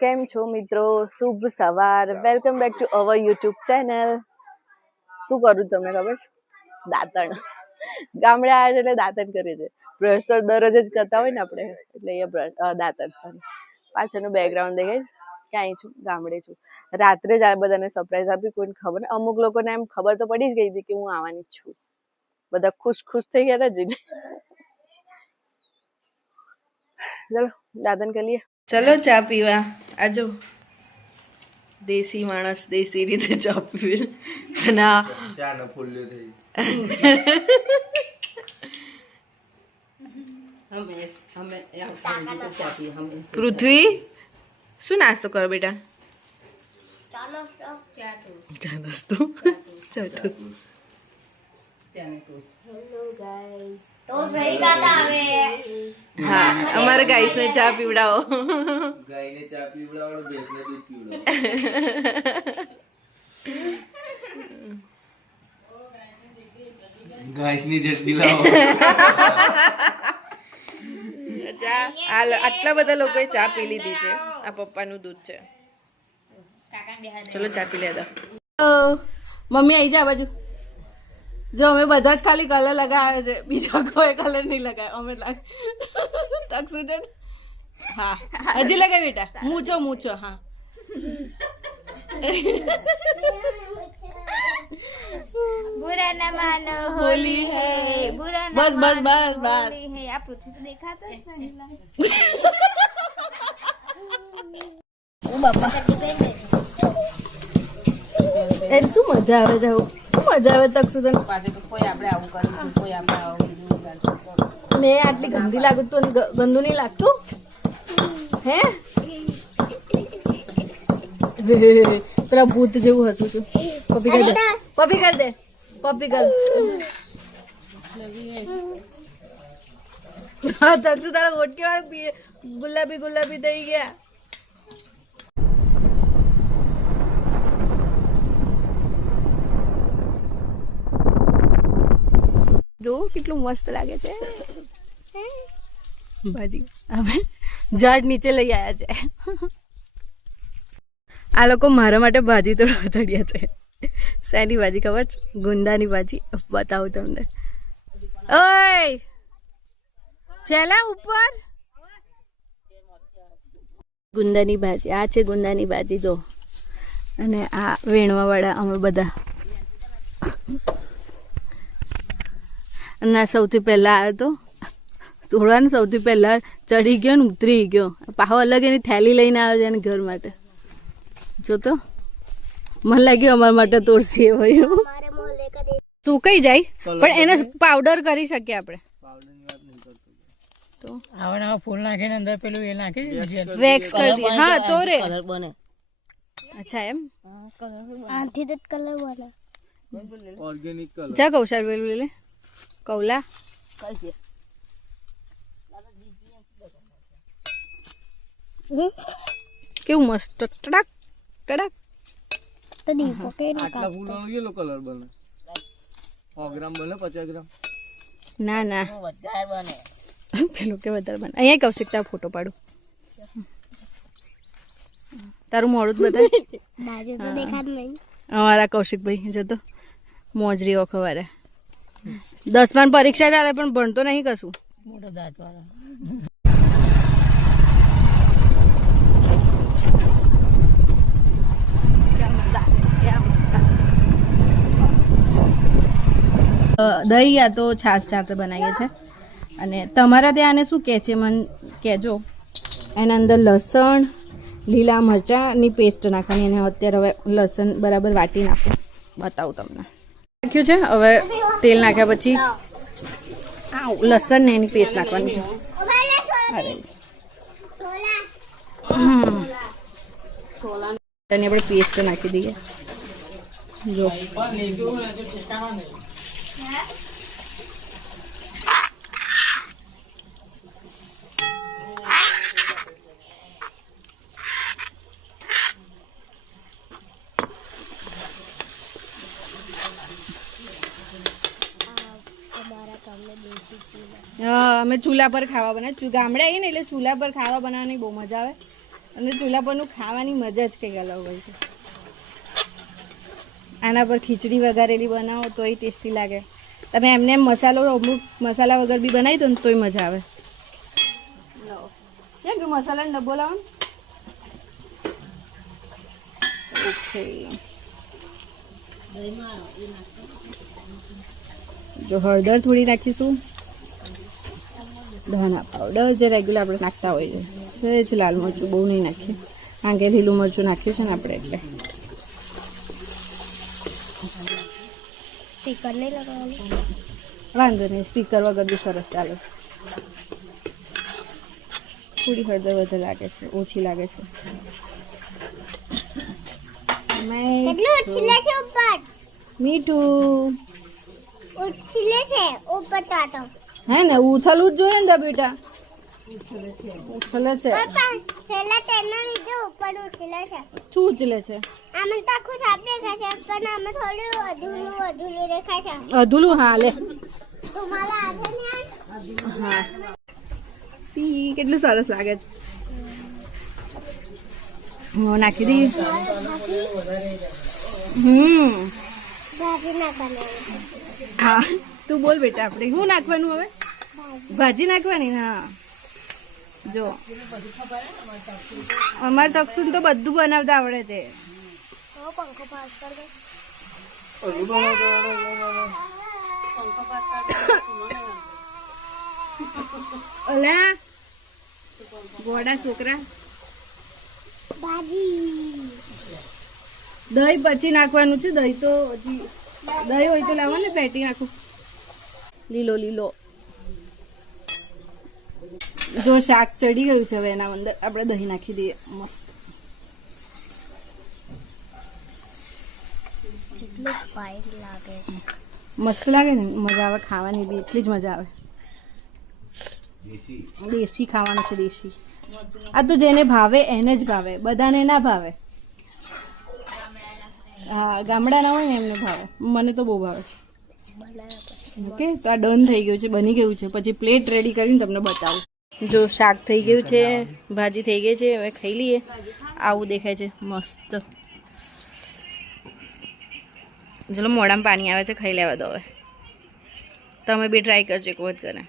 કેમ છો મિત્રો? શુભ સવાર. Welcome back to our YouTube channel. શું કરું તમને ખબર? દાંતણ. ગામડે આવ્યા છે એટલે દાંતણ કરીએ છે. બ્રશ તો દરરોજ જ કરતા હોય ને આપણે, એટલે અહીંયા બ્રશ દાંતણ છે. પાછળનું બેકગ્રાઉન્ડ દેખાય કે અહીં છું, ગામડે છું. રાત્રે જ આ બધાને સરપ્રાઈઝ આપી, કોઈને ખબર ને, અમુક લોકોને એમ ખબર તો પડી જ ગઈ હતી કે હું આવવાની છું. બધા ખુશ થઈ ગયા હતા જીને. ચલો દાંતણ કરી લઈએ. ચલો ચા પીવા આજો. દેશી માણસ દેશી રીતે ચા પીવે અને ચા ન ફૂલ્યો થઈ. પૃથ્વી શું નાસ્તો કરો બેટા? ચા નાસ્તો. હા, અમારે ગાઈસ ને ચા પીવડાવો. ગાયને ચા પીવડાવો, ભેંસને દૂધ પીવડાવો. ગાયની ચટણી લાવો. આટલા બધા લોકોએ ચા પી લીધી છે. આ પપ્પાનું દૂધ છે. ચલો ચા પી લેતા. મમ્મી આવી જા બાજુ. જો અમે બધા જ ખાલી કલર લગાવ્યો છે, બીજો કોઈ કલર નહીં લગાવ્યો. અમે તક સુજન. હા હજી લગાવી બેટા. મૂછો હા. बुरा न मानो होली है. बुरा न बस मानो बस होली है. આ પૃથ્વી તો દેખાતો જ નહીં. ઓ બાપા, એને શું મજા આવે છે? શું મજા આવે તક સુધન? કોઈ આપણે આવું કરીશું, કોઈ આપણે આવું મેં આટલી ગંદી લાગુ તો ગંદુ નહીં લાગતું હે? પેલા ભૂત જેવું હસું છું. પપ્પી કર દે. હા તકસુ તારા વોટ કેવા ગુલાબી થઈ ગયા. જો કેટલું મસ્ત લાગે છે ભાજી. હવે ઝાડ નીચે લઈ આવ્યા છે. આ લોકો મારા માટે ભાજી તો ચડ્યા છે. શેની ભાજી ખબર છે? ગુંદાની ભાજી. બતાવું તમને. ઓય ચેલા ઉપર ગુંદાની ભાજી. આ છે ગુંદાની ભાજી જો. અને આ વેણવા વાળા અમે બધા. અને સૌથી પહેલા આવ્યો તો તોડવાનું, સૌથી પહેલા ચડી ગયો ને ઉતરી ગયો. પાહો અલગ એની થેલી લઈને આવે છે એના ઘર માટે. જો તો મને લાગ્યું અમારા માટે તોડશે ભાઈ. સુકાઈ જાય પણ એને પાવડર કરી શકીએ આપણે. તો આવડા ફૂલ નાખીને અંદર પેલું એ નાખી વેક્સ કરી દઈએ. હા તો રે કલર બને. અચ્છા એમ આથી તો કલર બને. Organic colour. જા કૌશાલ પેલું લે. કૌલા કેવું મસ્ત ટડક તો દીપો કે આટલા ફૂલો યેલો કલર બને. 100 ગ્રામ બને, 50 ગ્રામ. ના વધારે બને. પેલું કે વધારે બને. અહીંયા કૌશિક તારો ફોટો પાડું. તારું મોડું જ બધા બાજુ તો દેખાડ નહીં. અમારા કૌશિકભાઈ જતો મોજરી ઓખવારે 10માં પરીક્ષા ચાલે પણ ભણતો નહીં કશું. મોટો દાંત વાળા. દહીં યા તો છાશ સાથે બનાવીએ છીએ. અને તમારા ત્યાં આને શું કહે છે મને કહેજો. એના અંદર લસણ, લીલા મરચાંની પેસ્ટ નાખવાની. અને અત્યારે હવે લસણ બરાબર વાટી નાખું, બતાવું તમને. નાખ્યું છે. હવે તેલ નાખ્યા પછી લસણ ને એની પેસ્ટ નાખવાની છે. એની આપણે પેસ્ટ નાખી દઈએ. જો અમે ચૂલા પર ખાવા બનાવીએ. ગામડે આવીએ ને એટલે ચૂલા પર ખાવા બનાવવાની બહુ મજા આવે. અને ચૂલા પરનું ખાવાની મજા જ કંઈક અલગ હોય છે. આના પર ખીચડી વઘારેલી બનાવો તોય ટેસ્ટી લાગે. તમે એમને એમ અમુક મસાલા વગર બી બનાવી દો ને તોય મજા આવે. કેમ કે મસાલાનો ડબ્બો લાવો ને. ઓકે, જો હળદર થોડી નાખીશું, ધણા પાવડર જે રેગ્યુલર આપણે નાખતા હોઈએ, સહેજ લાલ મરચું, બહુ નહીં નાખીએ કારણ કે લીલું મરચું નાખ્યું છે ને આપણે એટલે. સ્ટીકર નહીં લગાવવાનું. વાંધો નહીં, સ્પીકર વગર બી સરસ ચાલે. થોડી હળદર વધારે લાગે છે, ઓછી લાગે છે. કેટલું ઉછીલે છે ઉપર? મીઠું ઉછીલે છે ઉપર તો. હે ને, ઉછલવું જ જોઈએ ને બેટા. ઉછલે છે. પેલા તેના લીધે ઉપર ઉછીલે છે. શું ઉછલે છે? આમાં તો આખું સાફ દેખાય છે પણ આમાં થોડું અધૂરું દેખાય છે. અધૂલું? હા લે. તમારા હાથે ને હા, સી કેટલું સરસ લાગે છે. નાખી દઈએ. ભાજી નાખવાની. હા, તું બોલ બેટા. આપણે શું નાખવાનું હવે? ભાજી નાખવાની. હા, જો અમારે તકસુન તો બધું બનાવતા આવડે છે. પંખો પાસ કર દે. ઓલા ગોડા છોકરા. ભાજી દહીં પછી નાખવાનું છે. દહીં તો હજી દહીં હોય તો લાવો ને, પેટી નાખો. લીલો લીલો. જો શાક ચડી ગયું છે, હવે એના અંદર આપણે દહીં નાખી દઈએ. મસ્ત કેટલું ફાઇન લાગે છે. મસ્ત લાગે ને, મજા આવે ખાવાની બી એટલી જ મજા આવે. દેશી ખાવાનું છે, દેશી. આ તો જેને ભાવે એને જ ભાવે, બધાને ના ભાવે. હા, ગામડાના હોય ને એમને ભાવે. મને તો બહુ ભાવે. ઓકે, તો આ ડન થઈ ગયું છે, બની ગયું છે. પછી પ્લેટ રેડી કરીને તમને બતાવું. જો શાક થઈ ગયું છે, ભાજી થઈ ગઈ છે. હવે ખાઈ લઈએ. આવું દેખાય છે, મસ્ત. ચલો, મોઢામાં પાણી આવે છે, ખાઈ લેવા દો હવે. તમે બી ટ્રાય કરજો એક વખત કરે.